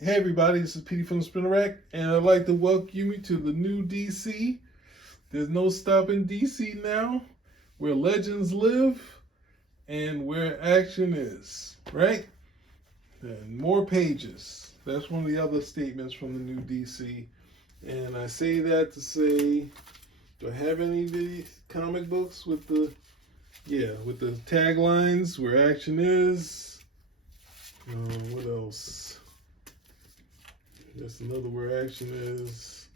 Hey everybody, this is Petey from the Spinner Rack, and I'd like to welcome you to the new DC. There's no stopping DC now, where legends live and where action is, right? And more pages. That's one of the other statements from the new DC. And I say that to say, do I have any of these comic books with the taglines where action is? What else? That's another where action is.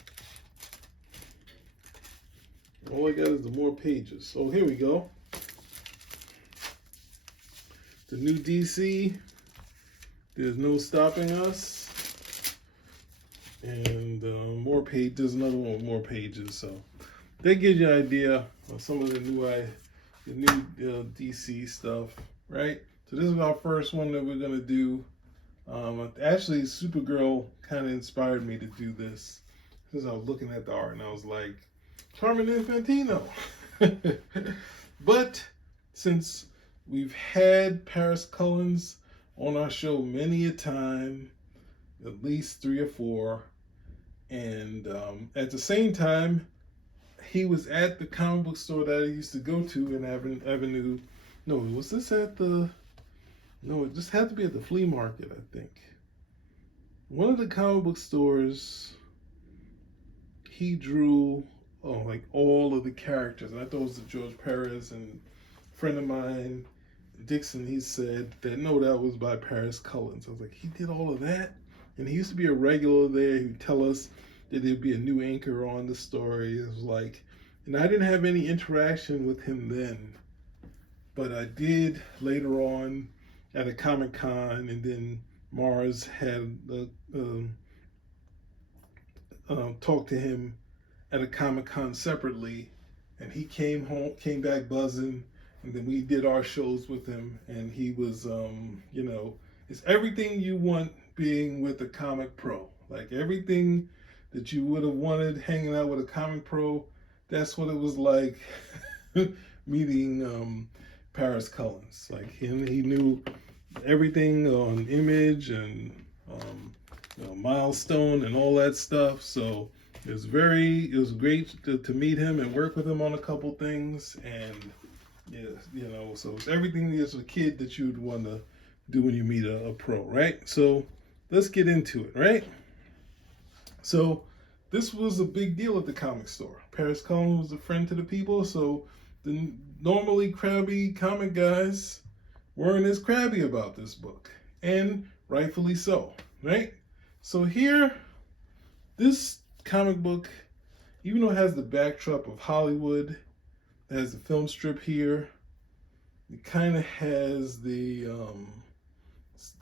All I got is the more pages. Oh, here we go. The new DC. There's no stopping us. And more pages. There's another one with more pages. So that gives you an idea of some of the new DC stuff, right? So this is our first one that we're gonna do. Actually, Supergirl kind of inspired me to do this because I was looking at the art and I was like, Carmen Infantino. But since we've had Paris Cullins on our show many a time, at least 3 or 4, and at the same time, he was at the comic book store that I used to go to in Avenue. No, was this at the? No, it just had to be at the flea market, I think. One of the comic book stores, he drew like all of the characters. And I thought it was the George Perez, and a friend of mine, Dixon, he said that no, that was by Paris Cullins. I was like, he did all of that? And he used to be a regular there. He'd tell us that there'd be a new anchor on the story. It was like, and I didn't have any interaction with him then, but I did later on at a Comic Con, and then Mars had talked to him at a Comic Con separately, and he came back buzzing, and then we did our shows with him, and he was, it's everything you want being with a comic pro, like everything that you would have wanted hanging out with a comic pro. That's what it was like meeting Paris Cullins. Like he knew everything on Image and Milestone and all that stuff. So it was great to meet him and work with him on a couple things. And yeah, so it's everything as a kid that you'd want to do when you meet a pro, right? So let's get into it, right? So this was a big deal at the comic store. Paris Cullins was a friend to the people, so the normally crabby comic guys weren't as crabby about this book, and rightfully so, right? So here, this comic book, even though it has the backdrop of Hollywood, it has the film strip here, it kind of has the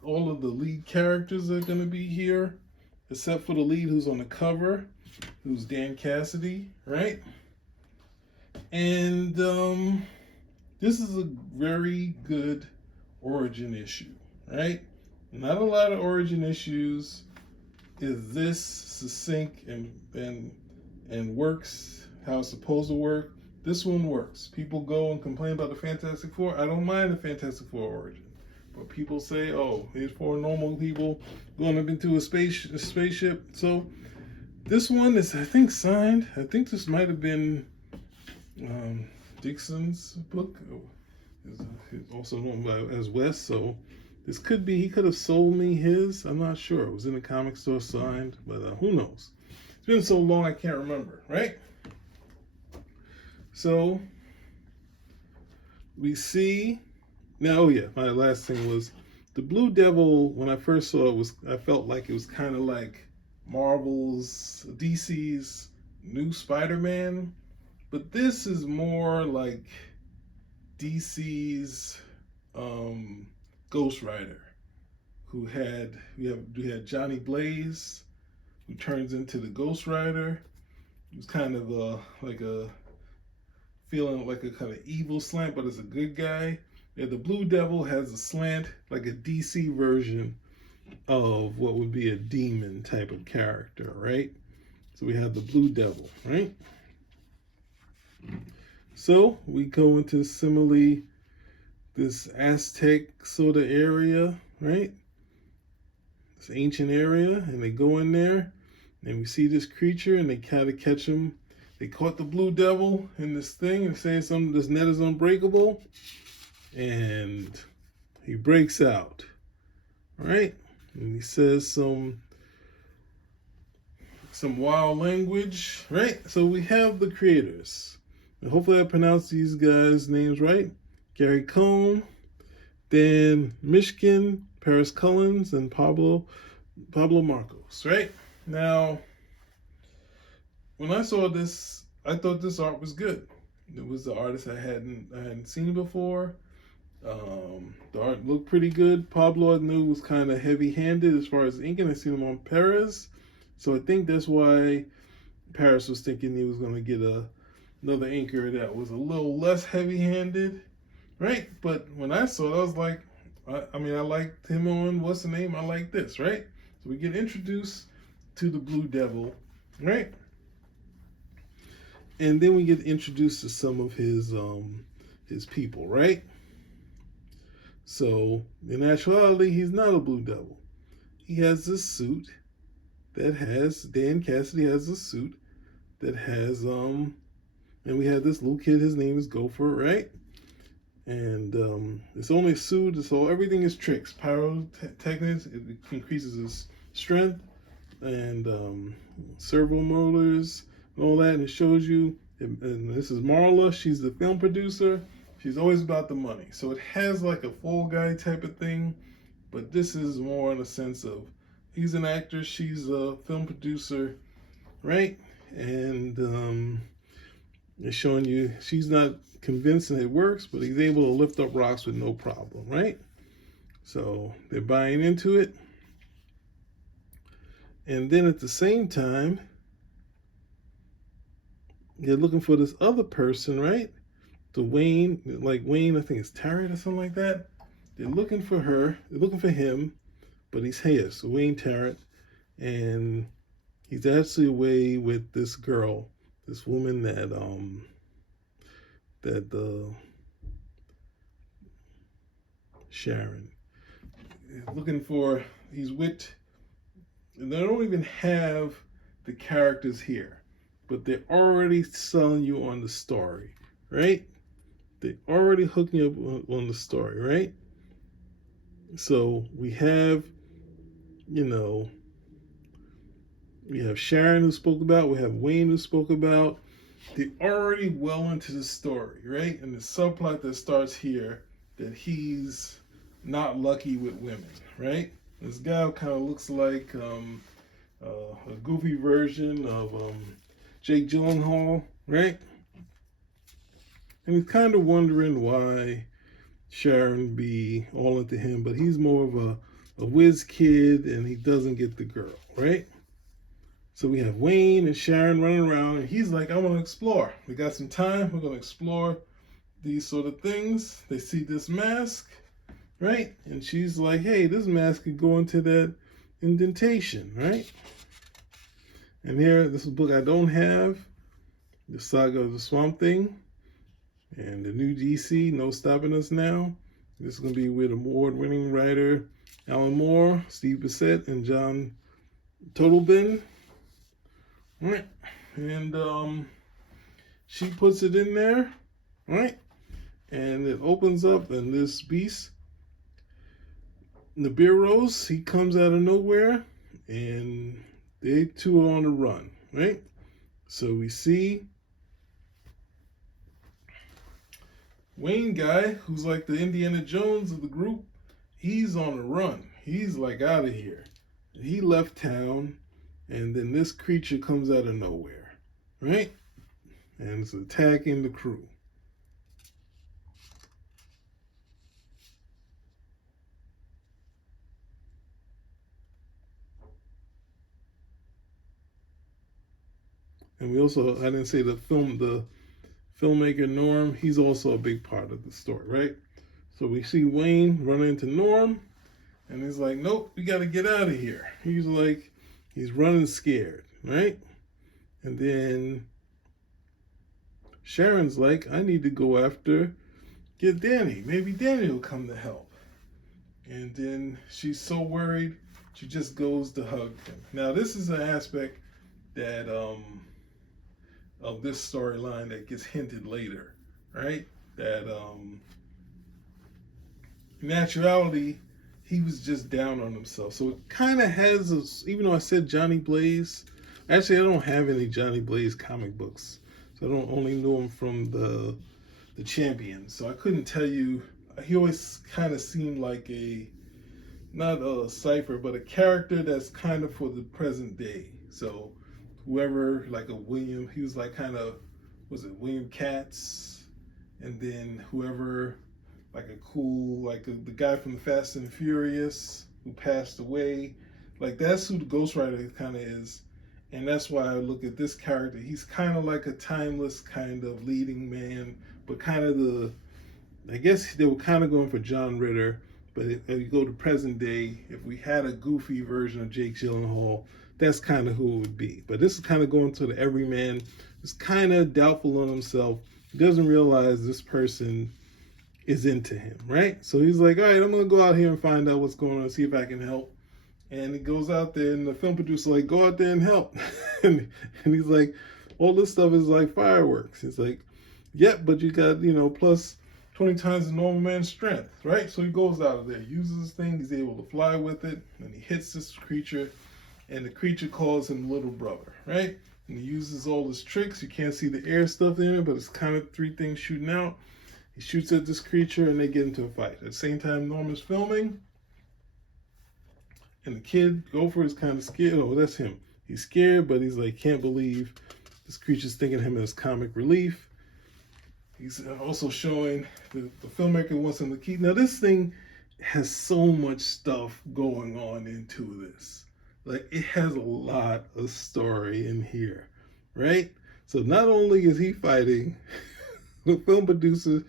all of the lead characters are going to be here, except for the lead who's on the cover, who's Dan Cassidy, right? And this is a very good origin issue, right? Not a lot of origin issues is this succinct and works how it's supposed to work. This one works. People go and complain about the Fantastic Four. I don't mind the Fantastic Four origin, but people say, "Oh, it's for normal people going up into a spaceship." So this one is, I think, signed. I think this might have been Dixon's book. He's also known as Wes. So this could be, he could have sold me his. I'm not sure. It was in a comic store signed, but who knows? It's been so long I can't remember, right? So we see now. Oh yeah, my last thing was the Blue Devil. When I first saw it, I felt like it was kind of like Marvel's, DC's new Spider-Man, but this is more like DC's Ghost Rider, we had Johnny Blaze, who turns into the Ghost Rider. He was kind of like a feeling like a kind of evil slant, but as a good guy. Yeah, the Blue Devil has a slant, like a DC version of what would be a demon type of character, right? So we have the Blue Devil, right? So we go into similarly this Aztec sort of area, right? this ancient area, and they go in there, and we see this creature, and they kind of catch him. They caught the blue devil in this thing and say something, this net is unbreakable, and he breaks out, right? And he says some wild language, right? So we have the creators. And hopefully I pronounced these guys' names right. Gary Kohn, then Mishkin, Paris Cullins, and Pablo Marcos, right? Now, when I saw this, I thought this art was good. It was the artist I hadn't seen before. The art looked pretty good. Pablo, I knew, was kind of heavy-handed as far as inking. I seen him on Paris, so I think that's why Paris was thinking he was going to get another inker that was a little less heavy-handed, right? But when I saw it, I was like, I liked him on what's the name? I like this, right? So we get introduced to the Blue Devil, right? And then we get introduced to some of his people, right? So in actuality, he's not a Blue Devil. He has this suit that has, Dan Cassidy has a suit that has and we have this little kid, his name is Gopher, right? And it's only a suit, so everything is tricks. Pyrotechnics, it increases his strength, and servo motors and all that, and it shows you, and this is Marla, she's the film producer. She's always about the money. So it has like a Fall Guy type of thing, but this is more in a sense of, he's an actor, she's a film producer, right? And it's showing you she's not convinced that it works, but he's able to lift up rocks with no problem, right? So they're buying into it. And then at the same time, they're looking for this other person, right? The Wayne, like Wayne, I think it's Tarrant or something like that. They're looking for her, they're looking for him, but he's here, so Wayne Tarrant, and he's actually away with this girl, this woman that Sharon is looking for. He's with, and they don't even have the characters here, but they're already selling you on the story, right? They already hooking you up on the story, right? So we have, we have Sharon who spoke about, we have Wayne who spoke about. They're already well into the story, right? And the subplot that starts here, that he's not lucky with women, right? This guy kind of looks like a goofy version of Jake Gyllenhaal, right? And he's kind of wondering why Sharon be all into him, but he's more of a whiz kid and he doesn't get the girl, right? So we have Wayne and Sharon running around, and he's like, I want to explore. We got some time. We're going to explore these sort of things. They see this mask, right? And she's like, hey, this mask could go into that indentation, right? And here, this is a book I don't have, The Saga of the Swamp Thing, and the new DC, No Stopping Us Now. This is going to be with award-winning writer Alan Moore, Steve Bissett, and John Totleben. Right, and she puts it in there, right, and it opens up, and this beast, Nibiru's, he comes out of nowhere, and they two are on the run, right? So we see Wayne guy, who's like the Indiana Jones of the group, he's on the run. He's like out of here. He left town. And then this creature comes out of nowhere, right? And it's attacking the crew. And we also, I didn't say the filmmaker Norm, he's also a big part of the story, right? So we see Wayne run into Norm, and he's like, nope, we got to get out of here. He's like, he's running scared, right? And then Sharon's like, I need to go get Danny. Maybe Danny will come to help. And then she's so worried She just goes to hug him. Now, this is an aspect that of this storyline that gets hinted later, right? That in actuality, he was just down on himself. So it kind of has, even though I said Johnny Blaze, actually I don't have any Johnny Blaze comic books, so I don't only know him from the Champion. So I couldn't tell you. He always kind of seemed like a, not a cipher, but a character that's kind of for the present day. So whoever, like a William, he was like kind of, was it William Katz? And then whoever, like a cool, like the guy from the Fast and Furious who passed away. Like that's who the Ghost Rider kind of is. And that's why I look at this character. He's kind of like a timeless kind of leading man, but kind of the, I guess they were kind of going for John Ritter. But if you go to present day, if we had a goofy version of Jake Gyllenhaal, that's kind of who it would be. But this is kind of going to the everyman who's kind of doubtful on himself. He doesn't realize this person is into him, right? So he's like, all right, I'm going to go out here and find out what's going on, see if I can help. And he goes out there, and the film producer like, go out there and help. and he's like, all this stuff is like fireworks. He's like, yep, but you got, plus 20 times the normal man's strength, right? So he goes out of there, uses his thing, he's able to fly with it, and he hits this creature, and the creature calls him little brother, right? And he uses all his tricks. You can't see the air stuff in it, but it's kind of three things shooting out. He shoots at this creature, and they get into a fight. At the same time, Norman's filming, and the kid, Gopher, is kind of scared. Oh, that's him. He's scared, but he's like, can't believe this creature's thinking of him as comic relief. He's also showing the filmmaker wants him to keep. Now, this thing has so much stuff going on into this. Like, it has a lot of story in here, right? So not only is he fighting, the film producer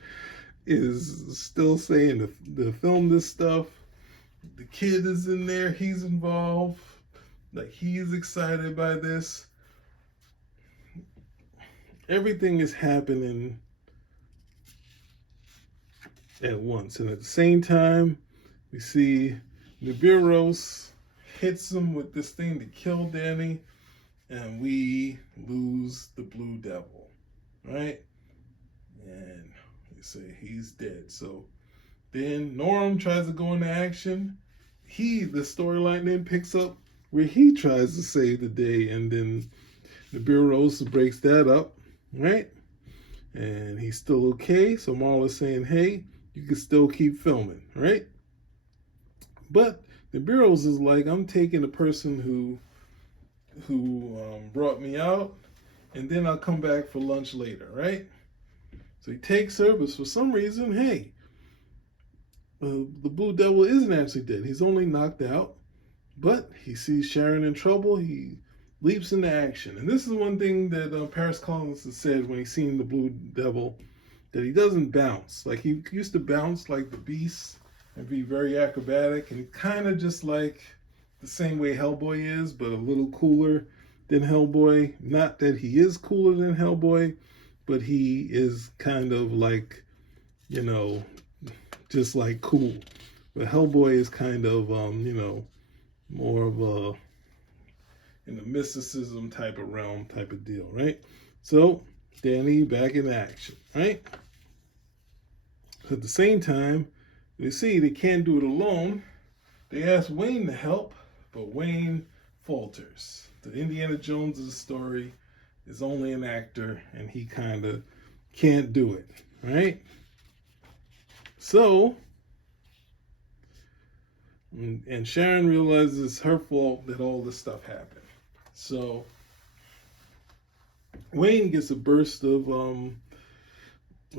is still saying to film this stuff. The kid is in there. He's involved. Like, he's excited by this. Everything is happening at once. And at the same time, we see Nibiros hits him with this thing to kill Danny. And we lose the Blue Devil. Right? And they say he's dead. So then Norm tries to go into action. The storyline then picks up where he tries to save the day, and then the Bureaus breaks that up, right? And he's still okay. So Marla's saying, hey, you can still keep filming, right? But the Bureaus is like, I'm taking the person who brought me out, and then I'll come back for lunch later, right? So he takes her, but for some reason, hey, the Blue Devil isn't actually dead. He's only knocked out, but he sees Sharon in trouble. He leaps into action. And this is one thing that Paris Cullins has said when he's seen the Blue Devil, that he doesn't bounce. Like, he used to bounce like the Beast and be very acrobatic, and kind of just like the same way Hellboy is, but a little cooler than Hellboy. Not that he is cooler than Hellboy, but he is kind of like, just like cool. But Hellboy is kind of, more of a, in the mysticism type of realm type of deal, right? So, Danny back in action, right? At the same time, they see they can't do it alone. They ask Wayne to help, but Wayne falters. The Indiana Jones of the story is only an actor, and he kind of can't do it, right? So, and Sharon realizes it's her fault that all this stuff happened. So, Wayne gets a burst of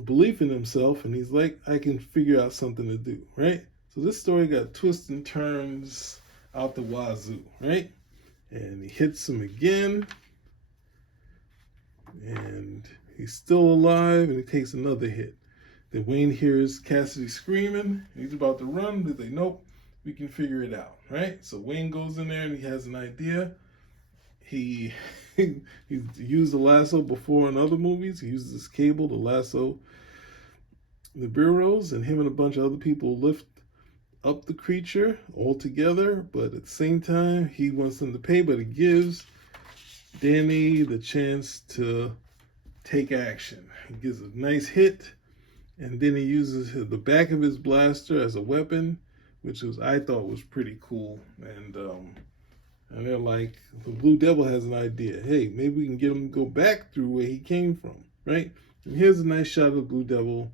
belief in himself, and he's like, I can figure out something to do, right? So this story got twists and turns out the wazoo, right? And he hits him again, and he's still alive, and he takes another hit. Then Wayne hears Cassidy screaming, and he's about to run, but they, nope, we can figure it out, right? So Wayne goes in there, and he has an idea. He used the lasso before in other movies. He uses this cable to lasso the Bureaus, and him and a bunch of other people lift up the creature altogether, but at the same time, he wants them to pay, but it gives Danny the chance to take action. He gives a nice hit, and then he uses the back of his blaster as a weapon, which I thought was pretty cool. And they're like, the Blue Devil has an idea. Hey, maybe we can get him to go back through where he came from, right? And here's a nice shot of the Blue Devil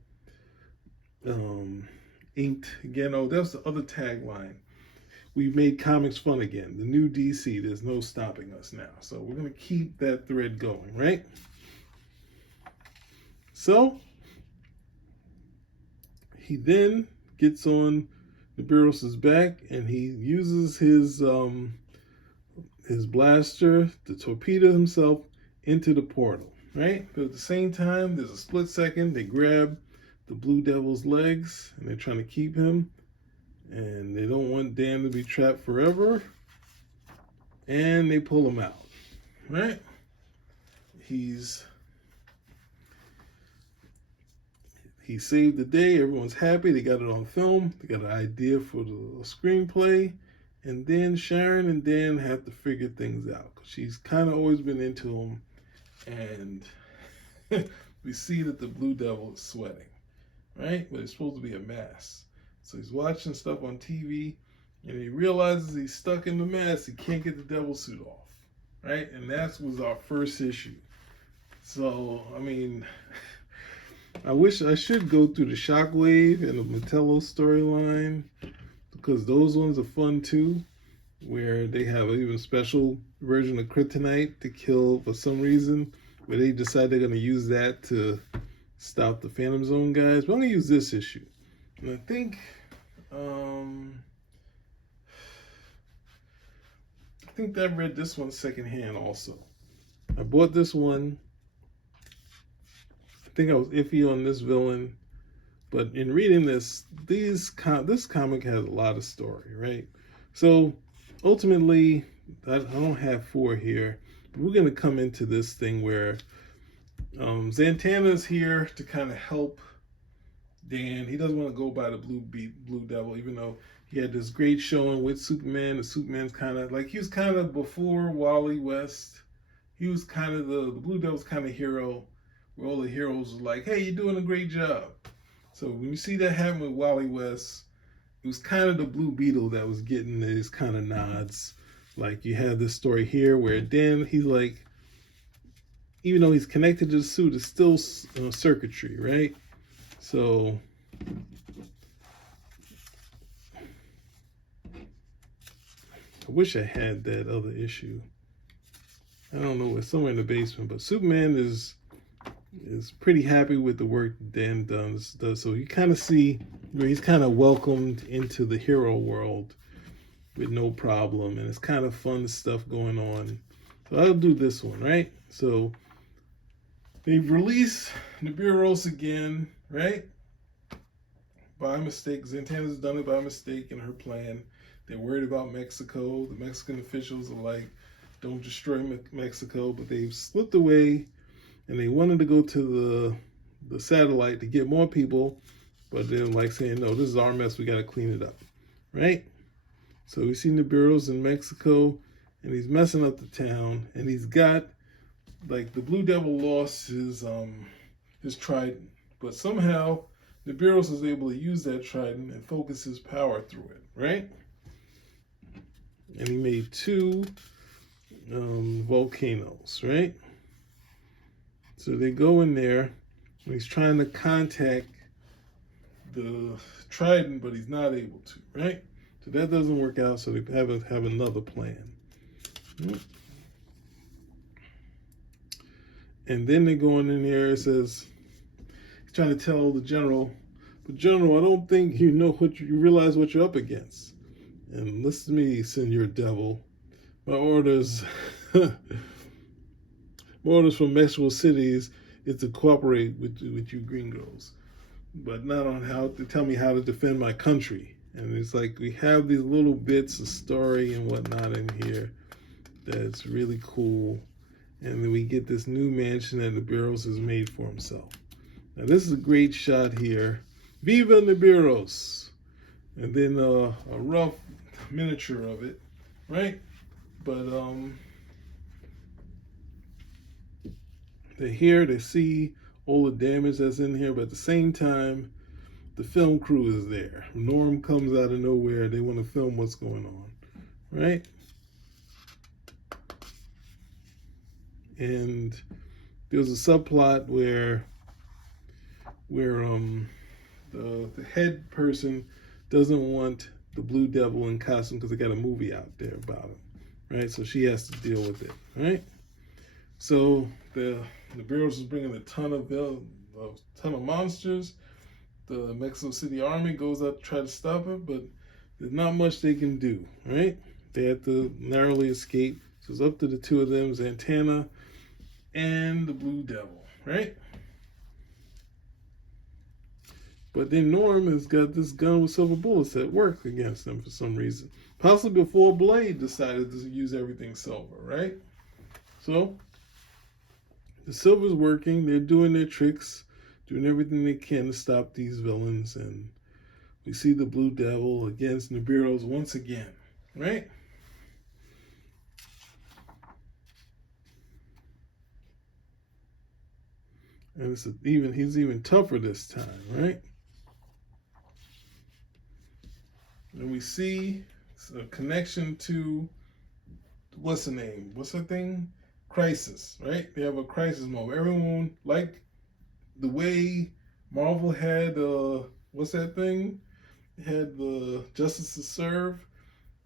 inked again. Oh, that's the other tagline. We've made comics fun again. The new DC, there's no stopping us now. So we're going to keep that thread going, right? So he then gets on Nibiru's back, and he uses his blaster to torpedo himself into the portal, right? But at the same time, there's a split second. They grab the Blue Devil's legs, and they're trying to keep him, and they don't want Dan to be trapped forever, and they pull him out, right? He saved the day. Everyone's happy. They got it on film. They got an idea for the screenplay. And then Sharon and Dan have to figure things out. She's kind of always been into him. And we see that the Blue Devil is sweating, right? But it's supposed to be a mask. So he's watching stuff on TV, and he realizes he's stuck in the mask. He can't get the devil suit off, right? And that was our first issue. So, I mean, I wish I should go through the Shockwave and the Metello storyline, because those ones are fun too, where they have an even special version of kryptonite to kill for some reason, where they decide they're going to use that to stop the Phantom Zone guys. But I'm going to use this issue. And I think that I read this one secondhand also. I bought this one. I think I was iffy on this villain. But in reading this comic has a lot of story, right? So ultimately, I don't have 4 here. But we're going to come into this thing where Zatanna's here to kind of help Dan. He doesn't want to go by the Blue Devil, even though he had this great showing with Superman. And Superman's kind of like, he was kind of before Wally West. He was kind of the Blue Devil's kind of hero, where all the heroes were like, hey, you're doing a great job. So when you see that happen with Wally West, it was kind of the Blue Beetle that was getting these kind of nods. Like, you have this story here where Dan, he's like, even though he's connected to the suit, it's still circuitry, right? So I wish I had that other issue. I don't know, it's somewhere in the basement, but Superman is pretty happy with the work Dan does. So you kind of see where he's kind of welcomed into the hero world with no problem, and it's kind of fun stuff going on. So I'll do this one, right? So they've released Nibiru again, right? By mistake. Zatanna's done it by mistake in her plan. They're worried about Mexico. The Mexican officials are like, don't destroy Mexico, but they've slipped away. And they wanted to go to the satellite to get more people, but they're like saying, no, this is our mess, we got to clean it up, right? So we see Nibiru's in Mexico, and he's messing up the town, and he's got, like, the Blue Devil lost his trident, but somehow Nibiru's is able to use that trident and focus his power through it, right? And he made 2 volcanoes, right? So they go in there, and he's trying to contact the trident, but he's not able to, right? So that doesn't work out, so they have another plan. And then they're going in there, it says, he's trying to tell the general, but General, I don't think you know you realize what you're up against. And listen to me, Senor Devil. My orders... orders from Mexico City is to cooperate with you gringos, but not on how to tell me how to defend my country. And it's like we have these little bits of story and whatnot in here that's really cool. And then we get this new mansion that Nibiru's has made for himself. Now this is a great shot here. Viva Nibiru's! and then a rough miniature of it, right? But they see all the damage that's in here, but at the same time, the film crew is there. Norm comes out of nowhere. They want to film what's going on, right? And there's a subplot where the head person doesn't want the Blue Devil in costume because they got a movie out there about him, right? So she has to deal with it, right? So the Bureaus is bringing a ton of monsters. The Mexico City Army goes out to try to stop it, but there's not much they can do, right? They have to narrowly escape. So it's up to the two of them, Zatanna and the Blue Devil, right? But then Norm has got this gun with silver bullets that works against them for some reason. Possibly before Blade decided to use everything silver, right? So the silver's working. They're doing their tricks, doing everything they can to stop these villains. And we see the Blue Devil against Nibiru's once again, right? And he's even tougher this time, right? And we see a connection to what's the name? What's the thing? Crisis, right? They have a crisis mode. Everyone, like the way Marvel had what's that thing? Had the Justice to Serve.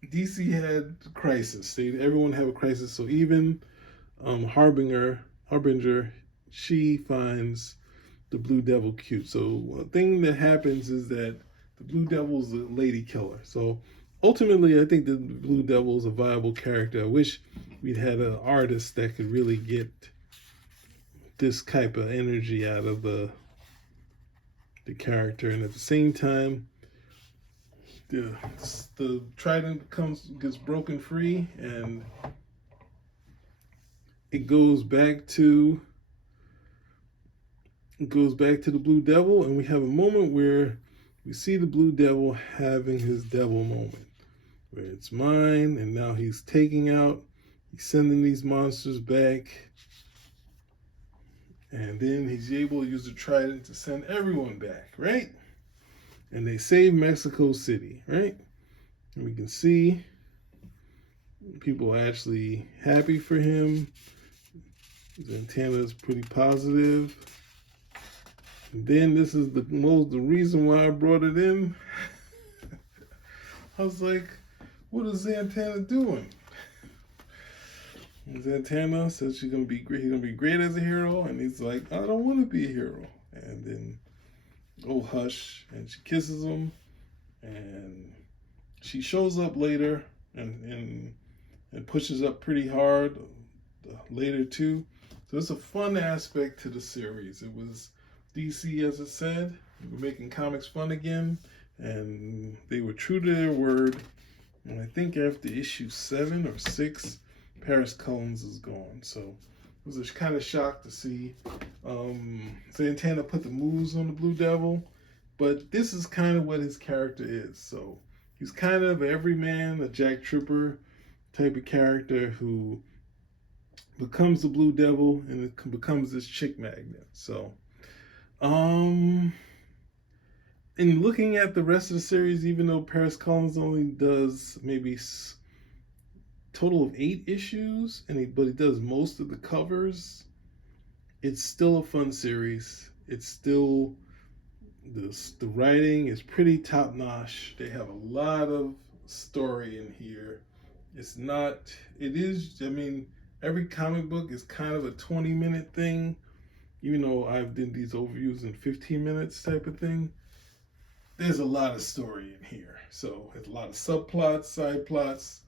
DC had Crisis. Everyone have a crisis. So even Harbinger, she finds the Blue Devil cute. So a thing that happens is that the Blue Devil's a lady killer. So ultimately, I think the Blue Devil is a viable character. I wish we'd had an artist that could really get this type of energy out of the character, and at the same time, the trident gets broken free, and it goes back to the Blue Devil, and we have a moment where we see the Blue Devil having his devil moment, where it's mine, and now he's sending these monsters back, and then he's able to use the trident to send everyone back, right? And they save Mexico City, right? And we can see people are actually happy for him. Zatanna is pretty positive. And then this is the reason why I brought it in. I was like, what is Zatanna doing? And Zatanna says she's gonna be great. He's gonna be great as a hero, and he's like, I don't want to be a hero. And then, oh hush, and she kisses him, and she shows up later and pushes up pretty hard later too. So it's a fun aspect to the series. It was DC, as it said, we're making comics fun again, and they were true to their word. And I think after issue 7 or 6, Paris Cullins is gone. So it was a kind of shock to see Zatanna put the moves on the Blue Devil, but this is kind of what his character is. So he's kind of an everyman, a Jack Tripper type of character who becomes the Blue Devil and it becomes this chick magnet. So in looking at the rest of the series, even though Paris Cullins only does maybe total of 8 issues, but he does most of the covers, it's still a fun series. It's still, the writing is pretty top notch. They have a lot of story in here. I mean, every comic book is kind of a 20-minute thing, even though I've done these overviews in 15 minutes type of thing. There's a lot of story in here. So there's a lot of subplots, side plots.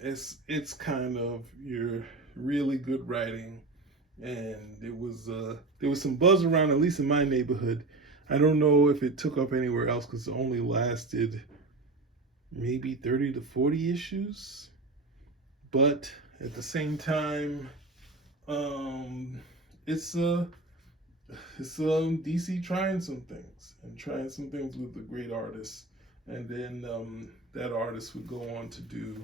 It's kind of your really good writing, and there was some buzz around, at least in my neighborhood. I don't know if it took up anywhere else because it only lasted maybe 30 to 40 issues. But at the same time, it's DC trying some things with a great artist, And then that artist would go on to do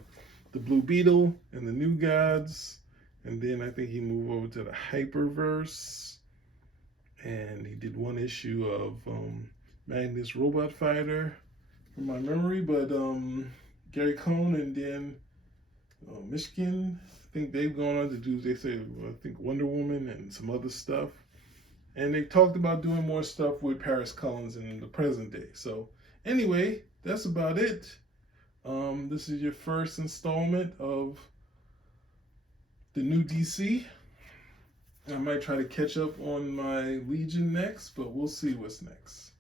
the Blue Beetle and the New Gods. And then I think he moved over to the Hyperverse. And he did one issue of Magnus Robot Fighter from my memory. But Gary Kohn and then Mishkin, I think they've gone on to do, they say, I think Wonder Woman and some other stuff. And they talked about doing more stuff with Paris Cullins in the present day. So anyway, that's about it. This is your first installment of the new DC. I might try to catch up on my Legion next, but we'll see what's next.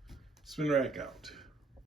Spin Rack out.